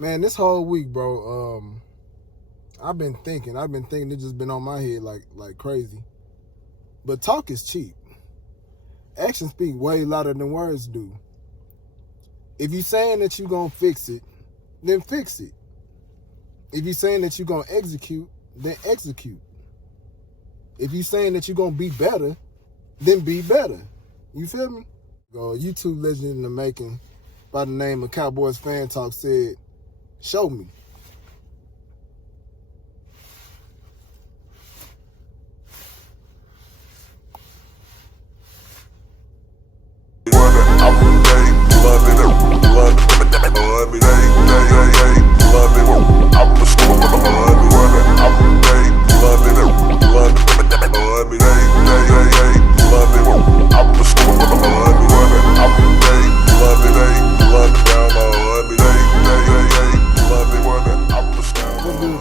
Man, this whole week, bro, I've been thinking. It's just been on my head like crazy. But talk is cheap. Actions speak way louder than words do. If you're saying that you're going to fix it, then fix it. If you're saying that you're going to execute, then execute. If you're saying that you're going to be better, then be better. You feel me? A YouTube legend in the making by the name of Cowboys Fan Talk said, "Show me."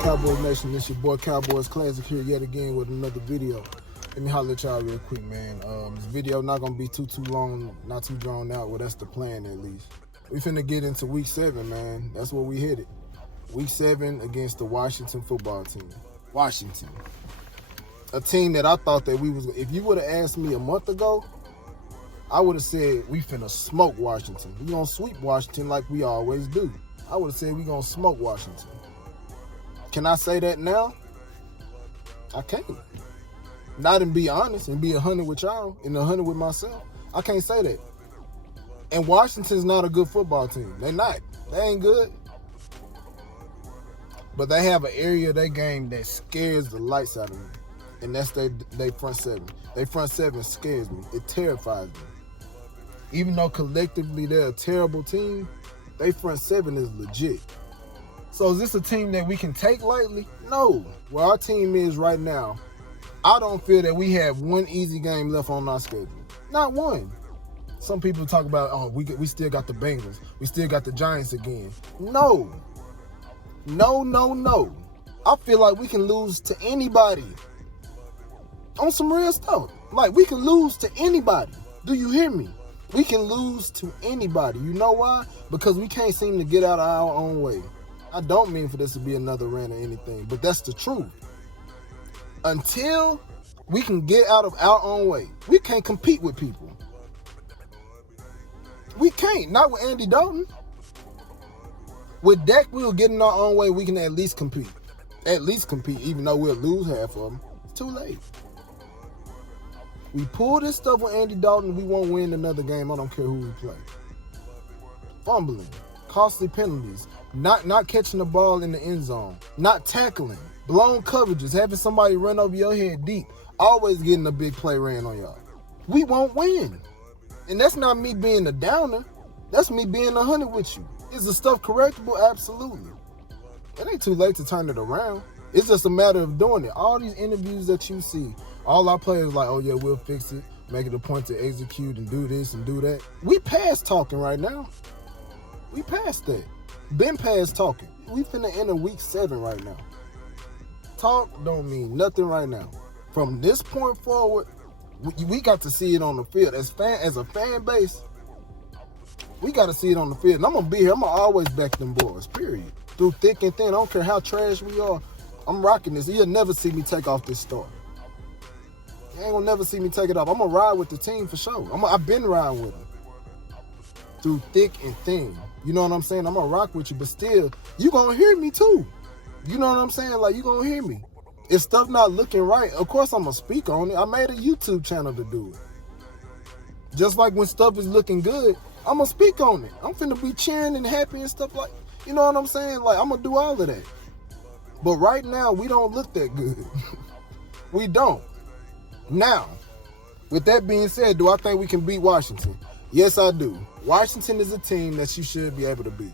Cowboys Nation, this your boy Cowboys Classic here yet again with another video. Let me holler at y'all real quick, man. This video not gonna be too long, not too drawn out. Well, that's the plan at least. We finna get into week 7, man. That's where we headed. Week 7 against the Washington football team. Washington, a team that I thought that we was. If you would have asked me a month ago, I would have said we finna smoke Washington. We gonna sweep Washington like we always do. I would have said we gonna smoke Washington. Can I say that now? I can't. Not and be honest and be 100 with y'all and 100 with myself. I can't say that. And Washington's not a good football team. They're not. They ain't good. But they have an area of their game that scares the lights out of me. And that's their front seven. Their front seven scares me. It terrifies me. Even though collectively they're a terrible team, their front seven is legit. So is this a team that we can take lightly? No. Where our team is right now, I don't feel that we have one easy game left on our schedule. Not one. Some people talk about, oh, we still got the Bengals. We still got the Giants again. No. No. I feel like we can lose to anybody. On some real stuff. Like, we can lose to anybody. Do you hear me? We can lose to anybody. You know why? Because we can't seem to get out of our own way. I don't mean for this to be another rant or anything, but that's the truth. Until we can get out of our own way, we can't compete with people. We can't. Not with Andy Dalton. With Dak, we'll get in our own way. We can at least compete. At least compete, even though we'll lose half of them. It's too late. We pull this stuff with Andy Dalton, we won't win another game. I don't care who we play. Fumbling. Costly penalties, not catching the ball in the end zone, not tackling, blown coverages, having somebody run over your head deep, always getting a big play ran on y'all. We won't win. And that's not me being a downer. That's me being 100 with you. Is the stuff correctable? Absolutely. It ain't too late to turn it around. It's just a matter of doing it. All these interviews that you see, all our players like, oh yeah, we'll fix it, make it a point to execute and do this and do that. We past talking right now. We past that. Been past talking. We finna enter week 7 right now. Talk don't mean nothing right now. From this point forward, we got to see it on the field. As a fan base, we got to see it on the field. And I'm going to be here. I'm going to always back them boys, period. Through thick and thin. I don't care how trash we are. I'm rocking this. You'll never see me take off this star. You ain't going to never see me take it off. I'm going to ride with the team for sure. I've been riding with them. Through thick and thin. You know what I'm saying? I'm going to rock with you, but still, you going to hear me too. You know what I'm saying? Like, you going to hear me. If stuff not looking right, of course I'm going to speak on it. I made a YouTube channel to do it. Just like when stuff is looking good, I'm going to speak on it. I'm finna be cheering and happy and stuff like, you know what I'm saying? Like, I'm going to do all of that. But right now, we don't look that good. We don't. Now, with that being said, do I think we can beat Washington? Yes, I do. Washington is a team that you should be able to beat.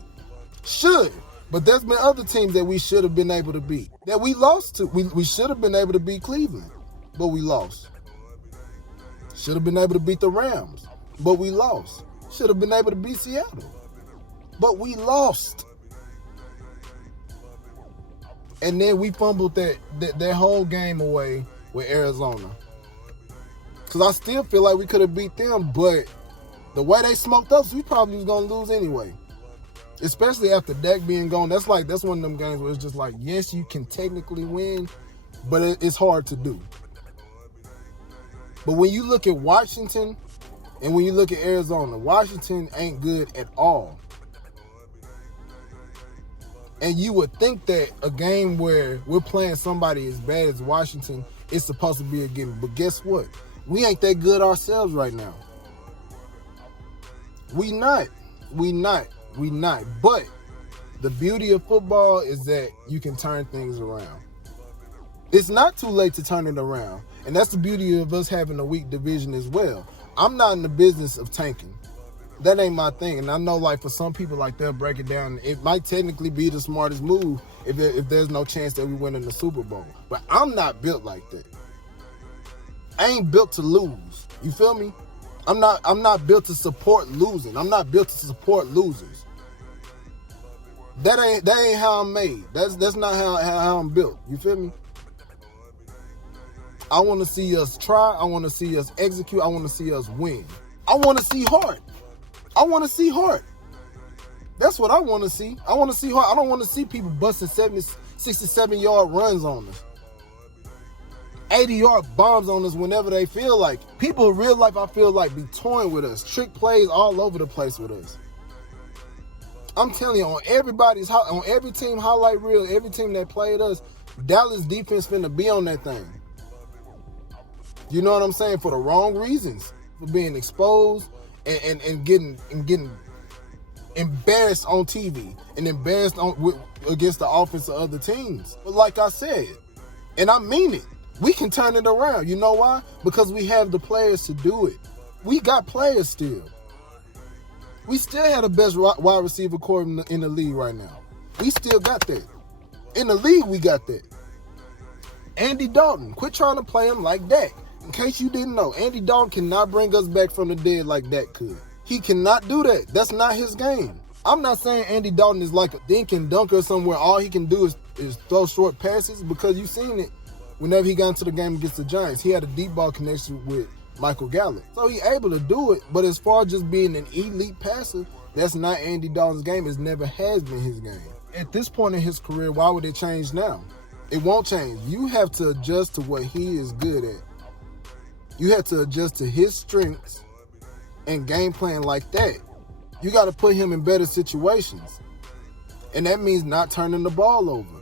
Should. But there's been other teams that we should have been able to beat. That we lost to. We should have been able to beat Cleveland. But we lost. Should have been able to beat the Rams. But we lost. Should have been able to beat Seattle. But we lost. And then we fumbled that whole game away with Arizona. Because I still feel like we could have beat them, but the way they smoked us, we probably was going to lose anyway. Especially after Dak being gone. That's one of them games where it's just like, yes, you can technically win, but it's hard to do. But when you look at Washington and when you look at Arizona, Washington ain't good at all. And you would think that a game where we're playing somebody as bad as Washington is supposed to be a given. But guess what? We ain't that good ourselves right now. We not. But the beauty of football is that you can turn things around. It's not too late to turn it around. And that's the beauty of us having a weak division as well. I'm not in the business of tanking. That ain't my thing. And I know, like, for some people, like, they'll break it down. It might technically be the smartest move if there's no chance that we win in the Super Bowl. But I'm not built like that. I ain't built to lose. You feel me? I'm not built to support losing. I'm not built to support losers. That ain't how I'm made. That's not how I'm built. You feel me? I want to see us try. I want to see us execute. I want to see us win. I want to see heart. I want to see heart. That's what I want to see. I want to see heart. I don't want to see people busting 67-yard runs on us. 80-yard bombs on us whenever they feel like. People in real life, I feel like, be toying with us. Trick plays all over the place with us. I'm telling you, on every team highlight reel, every team that played us, Dallas defense finna be on that thing. You know what I'm saying? For the wrong reasons. For being exposed and getting embarrassed on TV and embarrassed against the offense of other teams. But like I said, and I mean it, we can turn it around. You know why? Because we have the players to do it. We got players still. We still have the best wide receiver core in the league right now. We still got that. In the league, we got that. Andy Dalton, quit trying to play him like Dak. In case you didn't know, Andy Dalton cannot bring us back from the dead like Dak could. He cannot do that. That's not his game. I'm not saying Andy Dalton is like a dink and dunker somewhere. All he can do is throw short passes, because you've seen it whenever he got into the game against the Giants. He had a deep ball connection with Michael Gallup. So he's able to do it, but as far as just being an elite passer, that's not Andy Dalton's game. It never has been his game. At this point in his career, why would it change now? It won't change. You have to adjust to what he is good at. You have to adjust to his strengths and game plan like that. You got to put him in better situations. And that means not turning the ball over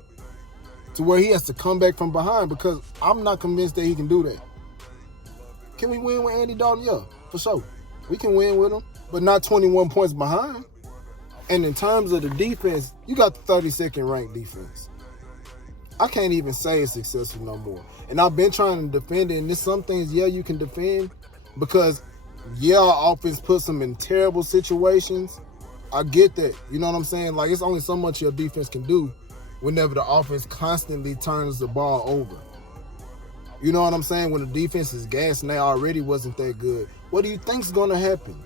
to where he has to come back from behind, because I'm not convinced that he can do that. Can we win with Andy Dalton? Yeah, for sure. We can win with him, but not 21 points behind. And in terms of the defense, you got the 32nd ranked defense. I can't even say it's successful no more. And I've been trying to defend it, and there's some things, yeah, you can defend, because, yeah, our offense puts them in terrible situations. I get that. You know what I'm saying? Like, it's only so much your defense can do whenever the offense constantly turns the ball over. You know what I'm saying? When the defense is gassed and they already wasn't that good, what do you think's going to happen?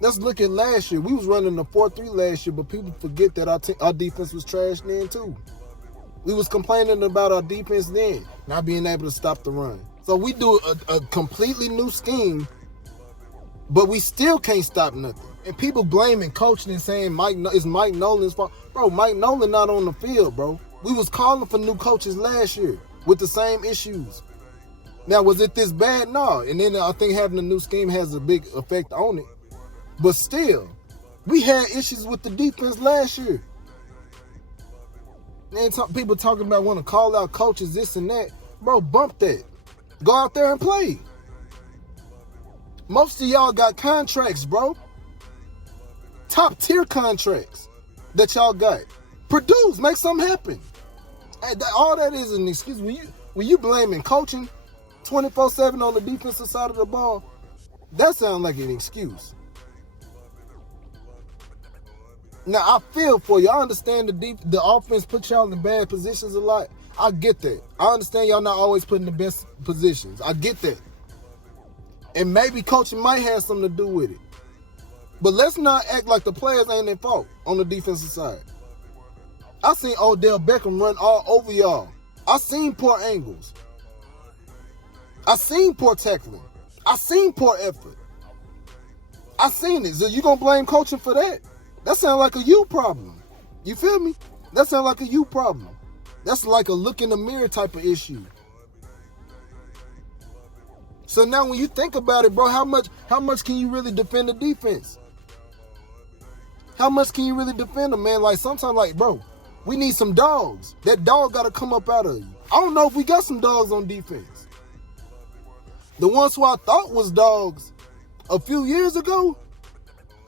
Let's look at last year. We was running the 4-3 last year, but people forget that our defense was trash then too. We was complaining about our defense then, not being able to stop the run. So we do a completely new scheme, but we still can't stop nothing. And people blaming coaching and saying it's Mike Nolan's fault. Bro, Mike Nolan not on the field, bro. We was calling for new coaches last year with the same issues. Now, was it this bad? No. And then I think having a new scheme has a big effect on it. But still, we had issues with the defense last year. And people talking about want to call out coaches, this and that. Bro, bump that. Go out there and play. Most of y'all got contracts, bro. Top tier contracts that y'all got. Produce, make something happen. Hey, all that is an excuse. When you blaming coaching 24/7 on the defensive side of the ball, that sounds like an excuse. Now, I feel for you. I understand the offense put y'all in bad positions a lot. I get that. I understand y'all not always put in the best positions. I get that. And maybe coaching might have something to do with it. But let's not act like the players ain't their fault on the defensive side. I seen Odell Beckham run all over y'all. I seen poor angles. I seen poor tackling. I seen poor effort. I seen it. So you gonna blame coaching for that? That sounds like a you problem. You feel me? That sounds like a you problem. That's like a look in the mirror type of issue. So now when you think about it, bro, how much can you really defend the defense? How much can you really defend them, man? Like sometimes, like, bro, we need some dogs. That dog got to come up out of you. I don't know if we got some dogs on defense. The ones who I thought was dogs a few years ago,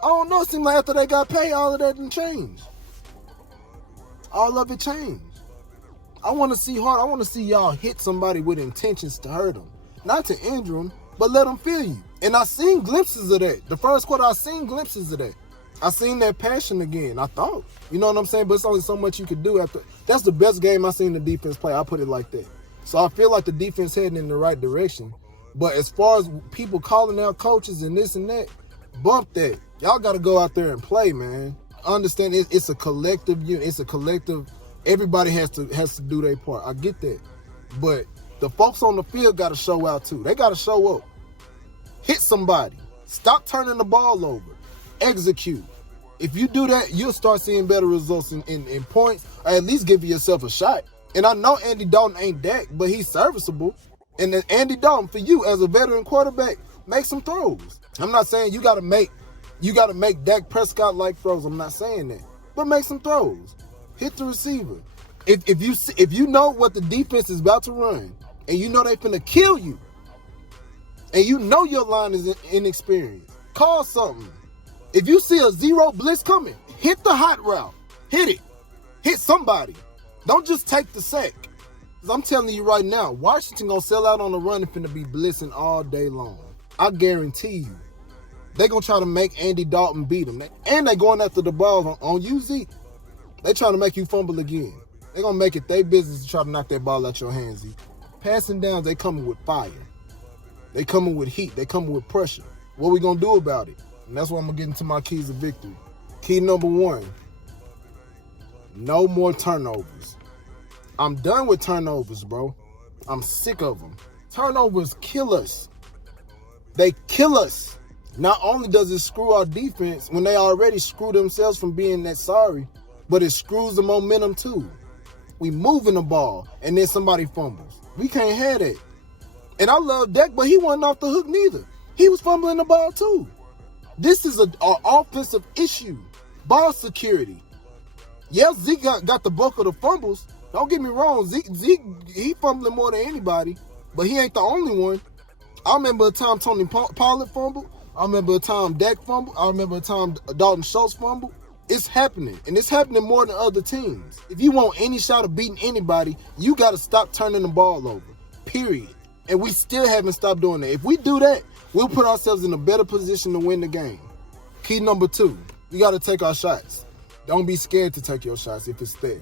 I don't know. It seemed like after they got paid, all of that didn't change. All of it changed. I want to see hard. I want to see y'all hit somebody with intentions to hurt them. Not to injure them, but let them feel you. And I seen glimpses of that. The first quarter, I seen glimpses of that. I seen that passion again, I thought. You know what I'm saying? But it's only so much you could do after. That's the best game I seen the defense play. I put it like that. So I feel like the defense heading in the right direction. But as far as people calling out coaches and this and that, bump that. Y'all got to go out there and play, man. Understand it's a collective unit. It's a collective. Everybody has to do their part. I get that. But the folks on the field got to show out too. They got to show up. Hit somebody. Stop turning the ball over. Execute. If you do that, you'll start seeing better results in points, or at least give yourself a shot. And I know Andy Dalton ain't Dak, but he's serviceable. And then Andy Dalton, for you as a veteran quarterback, make some throws. I'm not saying you gotta make Dak Prescott like throws. I'm not saying that. But make some throws. Hit the receiver. If you know what the defense is about to run, and you know they finna kill you, and you know your line is inexperienced, call something. If you see a zero blitz coming, hit the hot route. Hit it. Hit somebody. Don't just take the sack. Because I'm telling you right now, Washington gonna sell out on the run and finna be blitzing all day long. I guarantee you. They gonna try to make Andy Dalton beat them. And they going after the ball on you, Zeke. They trying to make you fumble again. They gonna make it their business to try to knock that ball out your hands, Zeke. Passing downs, they coming with fire. They coming with heat. They coming with pressure. What we gonna do about it? And that's why I'm going to get into my keys of victory. Key number 1, no more turnovers. I'm done with turnovers, bro. I'm sick of them. Turnovers kill us. They kill us. Not only does it screw our defense when they already screw themselves from being that sorry, but it screws the momentum too. We moving the ball, and then somebody fumbles. We can't have that. And I love Dak, but he wasn't off the hook neither. He was fumbling the ball too. This is an offensive issue. Ball security. Yeah, Zeke got the bulk of the fumbles. Don't get me wrong. Zeke, he fumbling more than anybody, but he ain't the only one. I remember a time Tony Pollard fumbled. I remember a time Dak fumbled. I remember a time Dalton Schultz fumbled. It's happening, and it's happening more than other teams. If you want any shot of beating anybody, you got to stop turning the ball over, period. And we still haven't stopped doing that. If we do that, we'll put ourselves in a better position to win the game. Key number 2, we got to take our shots. Don't be scared to take your shots if it's there.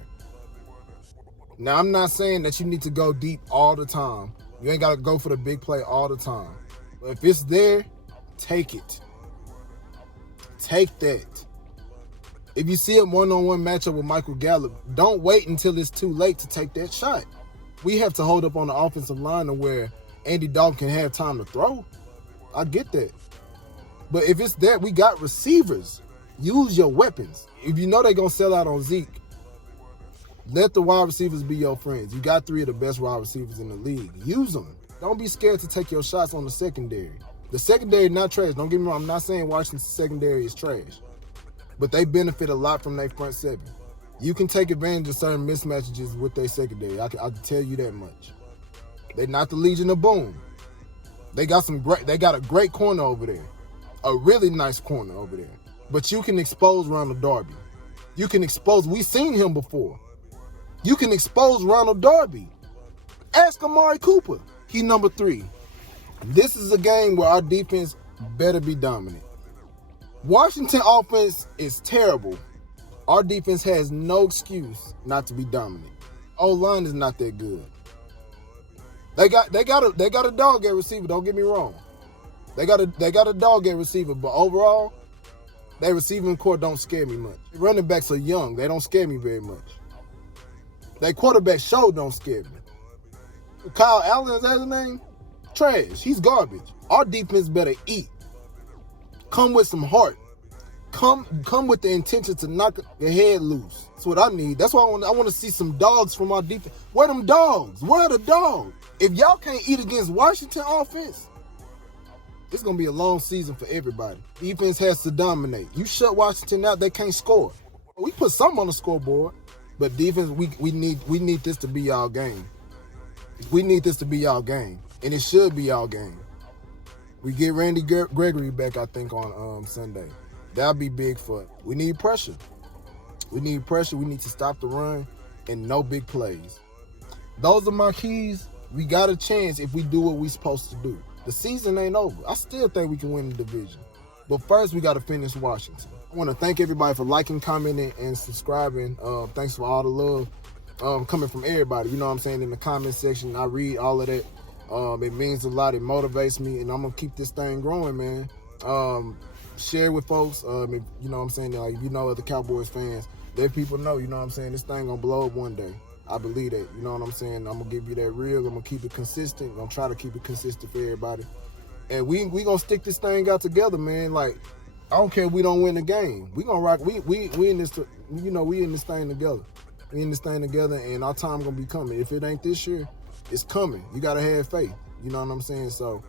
Now, I'm not saying that you need to go deep all the time. You ain't got to go for the big play all the time. But if it's there, take it. Take that. If you see a one-on-one matchup with Michael Gallup, don't wait until it's too late to take that shot. We have to hold up on the offensive line to where Andy Dalton can have time to throw. I get that. But if it's there, we got receivers. Use your weapons. If you know they're going to sell out on Zeke, let the wide receivers be your friends. You got 3 of the best wide receivers in the league. Use them. Don't be scared to take your shots on the secondary. The secondary is not trash. Don't get me wrong. I'm not saying Washington's secondary is trash. But they benefit a lot from their front 7. You can take advantage of certain mismatches with their secondary. I can tell you that much. They're not the Legion of Boom. They got a great corner over there. A really nice corner over there. But you can expose Ronald Darby. We've seen him before. You can expose Ronald Darby. Ask Amari Cooper. Key number 3. This is a game where our defense better be dominant. Washington offense is terrible. Our defense has no excuse not to be dominant. O-line is not that good. They got a dog at receiver, don't get me wrong. They got a dog at receiver, but overall, their receiving core don't scare me much. Running backs are young. They don't scare me very much. Their quarterback show don't scare me. Kyle Allen, is that his name? Trash. He's garbage. Our defense better eat. Come with some heart. come with the intention to knock the head loose. That's what I need. That's why I want to see some dogs from our defense. Where them dogs? Where are the dogs? If y'all can't eat against Washington offense, it's going to be a long season for everybody. Defense has to dominate. You shut Washington out, they can't score. We put something on the scoreboard, but defense, we need this to be our game. We need this to be our game, and it should be our game. We get Randy Gregory back, I think, on Sunday. That'll be big for it. We need pressure. We need pressure. We need to stop the run and no big plays. Those are my keys. We got a chance if we do what we're supposed to do. The season ain't over. I still think we can win the division. But first, we got to finish Washington. I want to thank everybody for liking, commenting, and subscribing. Thanks for all the love coming from everybody. You know what I'm saying? In the comment section, I read all of that. It means a lot. It motivates me, and I'm going to keep this thing growing, man. Share with folks. You know what I'm saying? Like, you know, other Cowboys fans, let people know, you know what I'm saying? This thing going to blow up one day. I believe that. You know what I'm saying? I'm going to give you that real. I'm going to keep it consistent. I'm going to try to keep it consistent for everybody. And we going to stick this thing out together, man. Like, I don't care if we don't win the game. We going to rock. We in this, you know, we in this thing together. We in this thing together, and our time going to be coming. If it ain't this year, it's coming. You got to have faith. You know what I'm saying? So,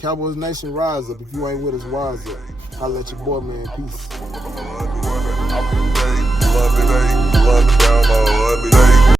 Cowboys Nation, rise up. If you ain't with us, rise up. Holla at your boy, man. Peace. Love it, love it, down my